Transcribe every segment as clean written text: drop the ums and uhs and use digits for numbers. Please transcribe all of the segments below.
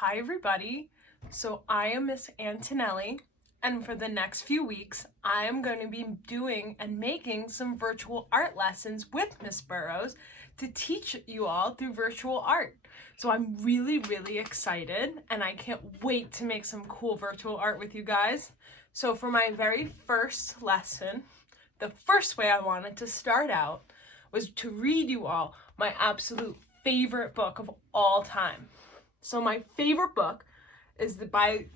Hi everybody, so I am Miss Antonelli, and for the next few weeks I am going to be doing and making some virtual art lessons with Miss Burrows to teach you all through virtual art. So I'm really excited and I can't wait to make some cool virtual art with you guys. So for my very first lesson, the first way I wanted to start out was to read you all my absolute favorite book of all time. So my favorite book is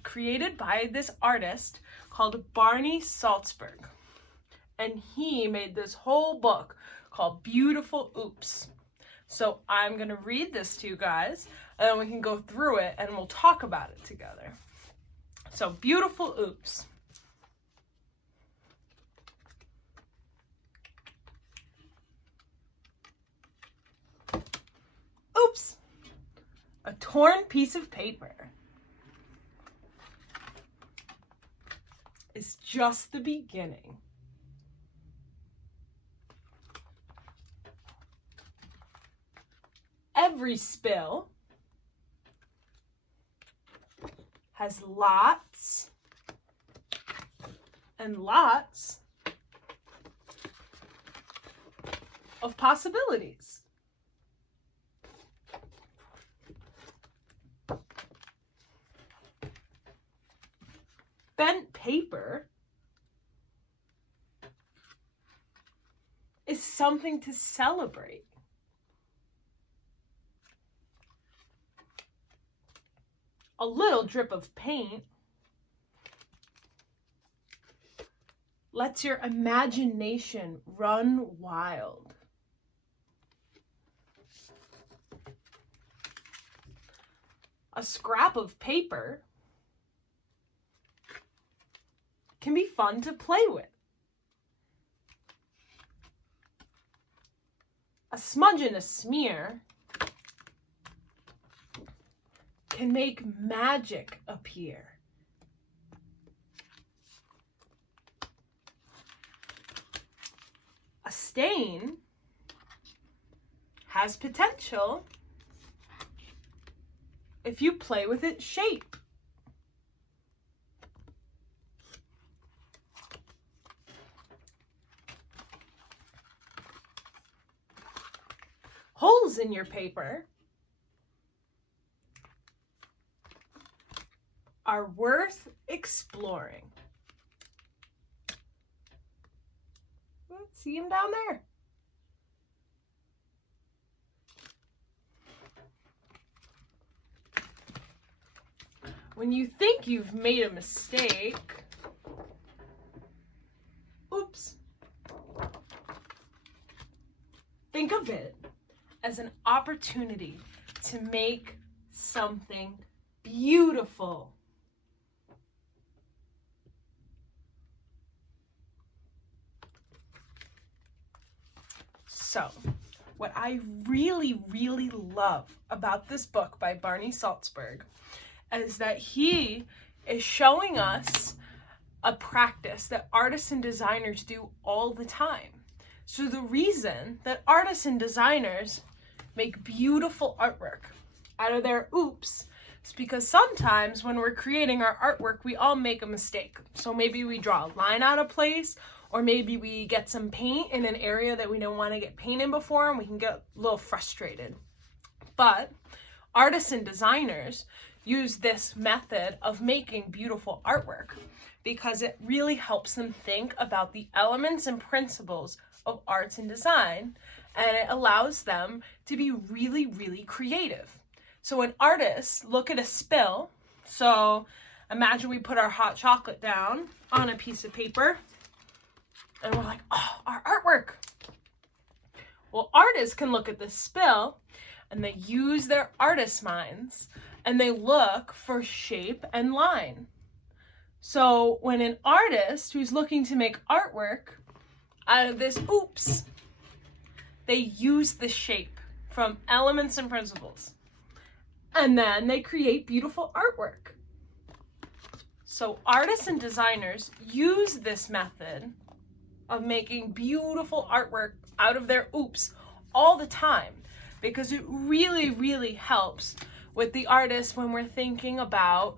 created by this artist called Barney Salzberg. And he made this whole book called Beautiful Oops. So I'm going to read this to you guys, and then we can go through it and we'll talk about it together. So Beautiful Oops. Oops! A torn piece of paper is just the beginning. Every spill has lots and lots of possibilities. Bent paper is something to celebrate. A little drip of paint lets your imagination run wild. A scrap of paper can be fun to play with. A smudge and a smear can make magic appear. A stain has potential if you play with its shape. Holes in your paper are worth exploring. See him down there. When you think you've made a mistake, oops, think of it as an opportunity to make something beautiful. So, what I really love about this book by Barney Salzberg is that he is showing us a practice that artists and designers do all the time. So the reason that artists and designers make beautiful artwork out of their oops is because sometimes when we're creating our artwork, we all make a mistake. So maybe we draw a line out of place, or maybe we get some paint in an area that we don't want to get paint in before, and we can get a little frustrated. But artists and designers use this method of making beautiful artwork because it really helps them think about the elements and principles of arts and design, and it allows them to be really creative. So when artists look at a spill, so imagine we put our hot chocolate down on a piece of paper and we're like, oh, our artwork. Well, artists can look at this spill and they use their artist minds and they look for shape and line. So when an artist who's looking to make artwork out of this oops, they use the shape from elements and principles. And then they create beautiful artwork. So artists and designers use this method of making beautiful artwork out of their oops all the time because it really helps with the artist when we're thinking about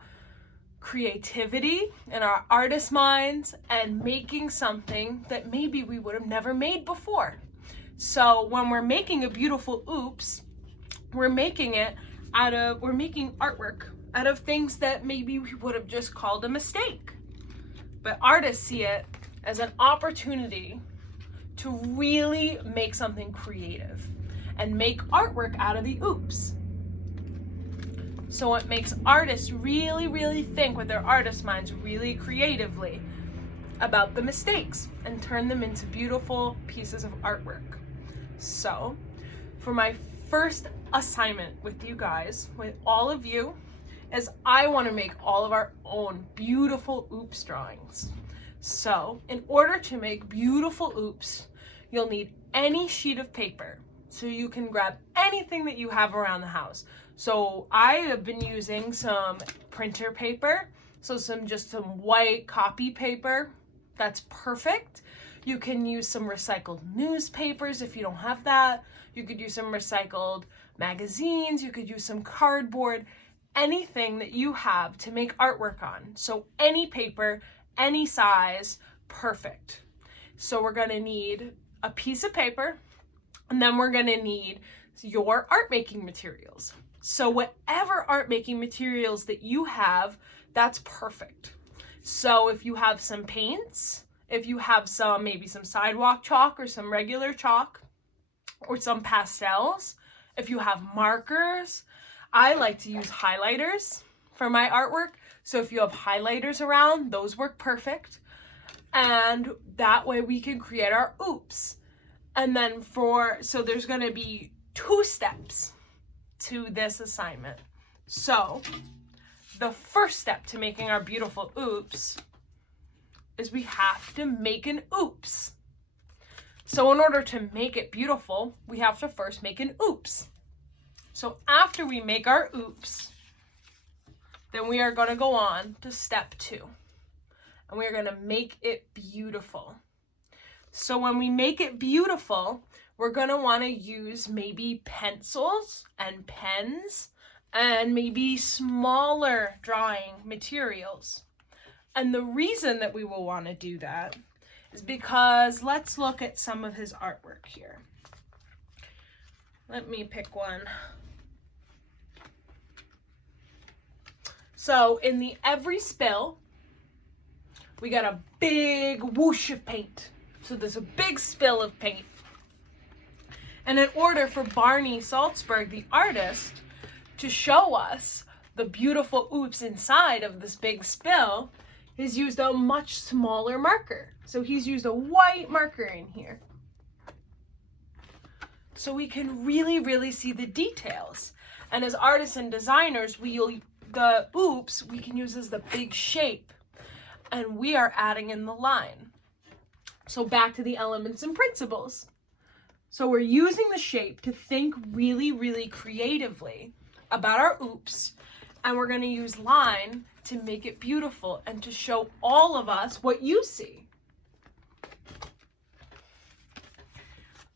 creativity in our artist minds and making something that maybe we would have never made before. So when we're making a beautiful oops, we're making artwork out of things that maybe we would have just called a mistake. But artists see it as an opportunity to really make something creative and make artwork out of the oops. So it makes artists really, really think with their artist minds really creatively about the mistakes and turn them into beautiful pieces of artwork. So for my first assignment with you guys, with all of you, is I want to make all of our own beautiful oops drawings. So in order to make beautiful oops, you'll need any sheet of paper. So you can grab anything that you have around the house. So I have been using some printer paper, so some white copy paper. That's perfect. You can use some recycled newspapers if you don't have that. You could use some recycled magazines. You could use some cardboard, anything that you have to make artwork on. So any paper, any size, perfect. So we're gonna need a piece of paper, and then we're gonna need your art making materials. So whatever art making materials that you have, that's perfect. So if you have some paints, if you have maybe some sidewalk chalk or some regular chalk or some pastels, if you have markers, I like to use highlighters for my artwork. So if you have highlighters around, those work perfect. And that way we can create our oops. And then so there's gonna be 2 steps to this assignment. So the first step to making our beautiful oops is we have to make an oops. So in order to make it beautiful, we have to first make an oops. So after we make our oops, then we are going to go on to step 2. And we are going to make it beautiful. So when we make it beautiful, we're going to want to use maybe pencils and pens and maybe smaller drawing materials. And the reason that we will want to do that is because let's look at some of his artwork here. Let me pick one. So in the every spill, we got a big whoosh of paint. So there's a big spill of paint. And in order for Barney Salzberg, the artist, to show us the beautiful oops inside of this big spill, he's used a much smaller marker. So he's used a white marker in here. So we can really, really see the details. And as artists and designers, the oops we can use as the big shape. And we are adding in the line. So back to the elements and principles. So we're using the shape to think really, really creatively about our oops. And we're going to use line to make it beautiful and to show all of us what you see.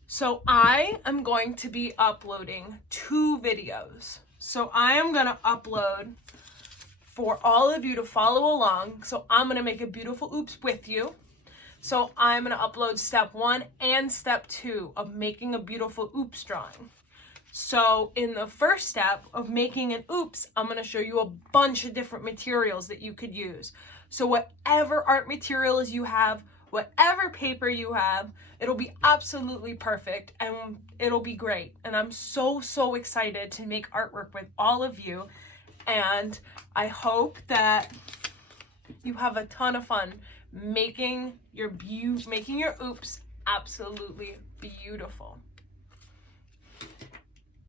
So I am going to be uploading 2 videos. So I am going to upload for all of you to follow along. So I'm going to make a beautiful oops with you. So I'm going to upload step 1 and step 2 of making a beautiful oops drawing. So in the first step of making an oops, I'm going to show you a bunch of different materials that you could use. So whatever art materials you have, whatever paper you have, it'll be absolutely perfect and it'll be great. And I'm so, so excited to make artwork with all of you. And I hope that you have a ton of fun making your oops absolutely beautiful.